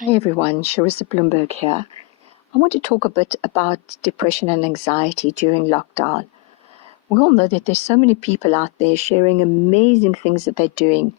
Hi everyone, Charissa Bloomberg here. I want to talk a bit about depression and anxiety during lockdown. We all know that there's so many people out there sharing amazing things that they're doing,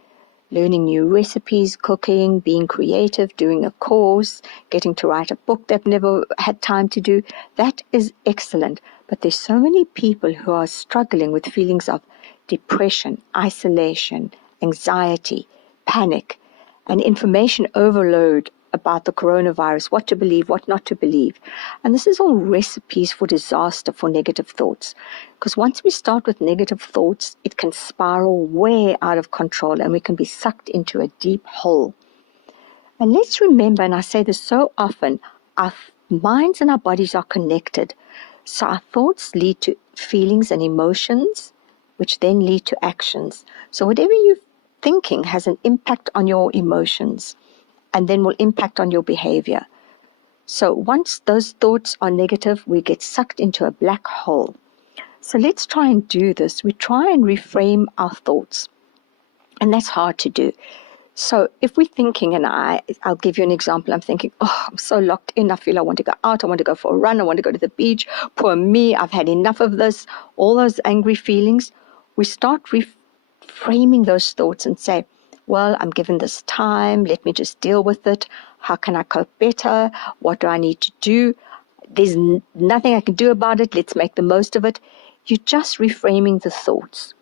learning new recipes, cooking, being creative, doing a course, getting to write a book they've never had time to do. That is excellent, but there's so many people who are struggling with feelings of depression, isolation, anxiety, panic, and information overload about the coronavirus, what to believe, what not to believe. And this is all recipes for disaster for negative thoughts. Because once we start with negative thoughts, it can spiral way out of control and we can be sucked into a deep hole. And let's remember, and I say this so often, our minds and our bodies are connected. So our thoughts lead to feelings and emotions, which then lead to actions. So whatever you're thinking has an impact on your emotions and then will impact on your behavior. So once those thoughts are negative, we get sucked into a black hole. So let's try and do this. We try and reframe our thoughts. And that's hard to do. So if we're thinking, and I'll give you an example. I'm thinking, oh, I'm so locked in. I feel I want to go out. I want to go for a run. I want to go to the beach. Poor me. I've had enough of this. All those angry feelings. We start reframing those thoughts and say, well, I'm given this time. Let me just deal with it. How can I cope better? What do I need to do? There's nothing I can do about it. Let's make the most of it. You're just reframing the thoughts.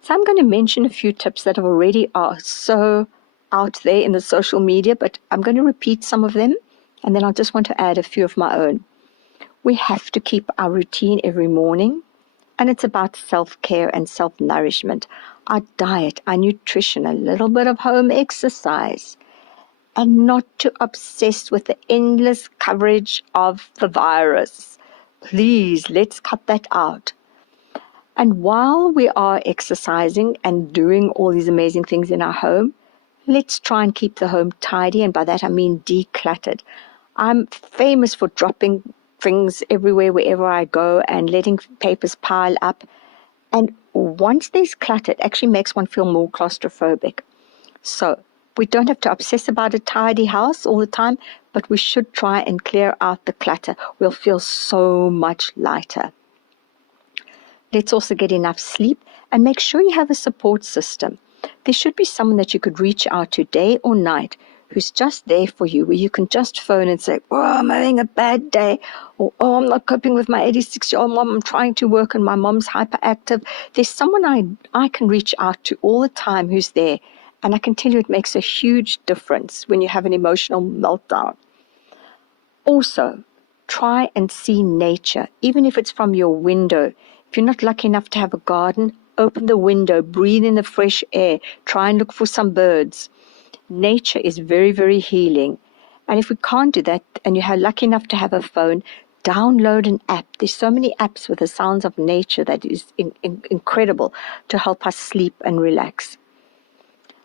So I'm going to mention a few tips that already are so out there in the social media, but I'm going to repeat some of them, and then I just want to add a few of my own. We have to keep our routine every morning, and it's about self-care and self-nourishment, our diet, our nutrition, a little bit of home exercise, and not to obsess with the endless coverage of the virus. Please, let's cut that out. And while we are exercising and doing all these amazing things in our home, let's try and keep the home tidy, and by that I mean decluttered. I'm famous for dropping things everywhere, wherever I go, and letting papers pile up. And once there's clutter, it actually makes one feel more claustrophobic. So we don't have to obsess about a tidy house all the time, but we should try and clear out the clutter. We'll feel so much lighter. Let's also get enough sleep and make sure you have a support system. There should be someone that you could reach out to day or night who's just there for you, where you can just phone and say, oh, I'm having a bad day, or oh, I'm not coping with my 86-year-old mom, I'm trying to work and my mom's hyperactive. There's someone I can reach out to all the time who's there, and I can tell you it makes a huge difference when you have an emotional meltdown. Also, try and see nature, even if it's from your window. If you're not lucky enough to have a garden, open the window, breathe in the fresh air, try and look for some birds. Nature is very, very healing. And if we can't do that, and you're lucky enough to have a phone, download an app. There's so many apps with the sounds of nature that is incredible to help us sleep and relax.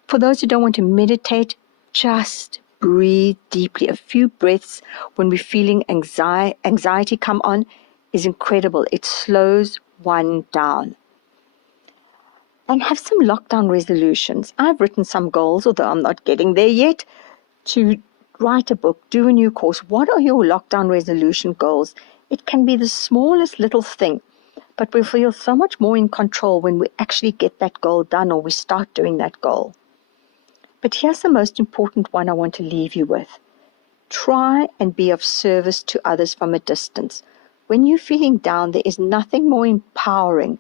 For those who don't want to meditate, just breathe deeply. A few breaths when we're feeling anxiety come on is incredible. It slows one down. And have some lockdown resolutions. I've written some goals, although I'm not getting there yet, to write a book, do a new course. What are your lockdown resolution goals? It can be the smallest little thing, but we feel so much more in control when we actually get that goal done or we start doing that goal. But here's the most important one I want to leave you with. Try and be of service to others from a distance. When you're feeling down, there is nothing more empowering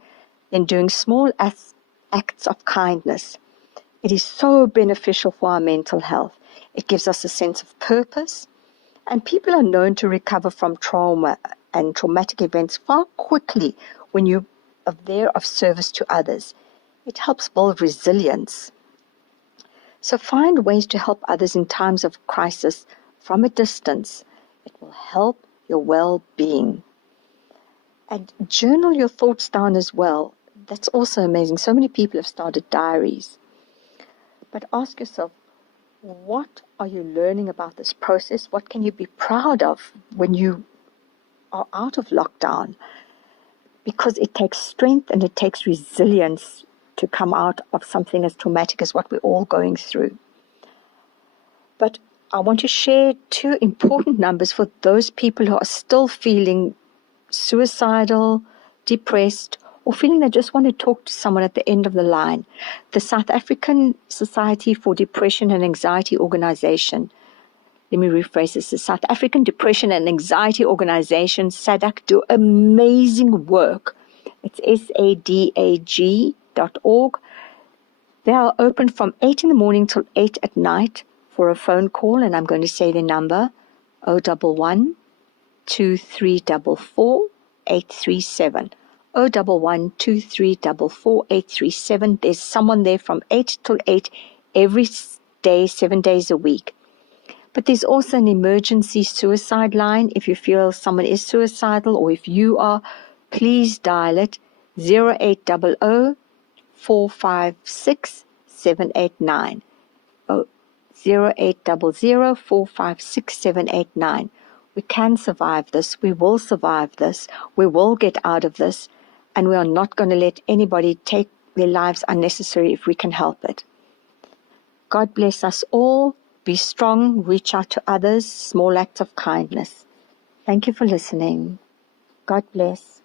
than doing small acts of kindness. It is so beneficial for our mental health. It gives us a sense of purpose, and people are known to recover from trauma and traumatic events far quickly when you are there of service to others. It helps build resilience. So find ways to help others in times of crisis from a distance. It will help your well-being. And journal your thoughts down as well. That's also amazing. So many people have started diaries. But ask yourself, what are you learning about this process? What can you be proud of when you are out of lockdown? Because it takes strength and it takes resilience to come out of something as traumatic as what we're all going through. But I want to share two important numbers for those people who are still feeling suicidal, depressed, or feeling they just want to talk to someone at the end of the line. The South African Society for Depression and Anxiety Organization, let me rephrase this, the South African Depression and Anxiety Organization, SADAG, do amazing work. It's sadag.org. They are open from 8 in the morning till 8 at night for a phone call, and I'm going to say the number, 011 2344 837. 011 2344 837. There's someone there from 8 till 8 every day, 7 days a week. But there's also an emergency suicide line. If you feel someone is suicidal, or if you are, please dial it, 0800 456 789. 0800 456 789. We can survive this. We will survive this. We will get out of this. And we are not going to let anybody take their lives unnecessarily if we can help it. God bless us all. Be strong. Reach out to others. Small acts of kindness. Thank you for listening. God bless.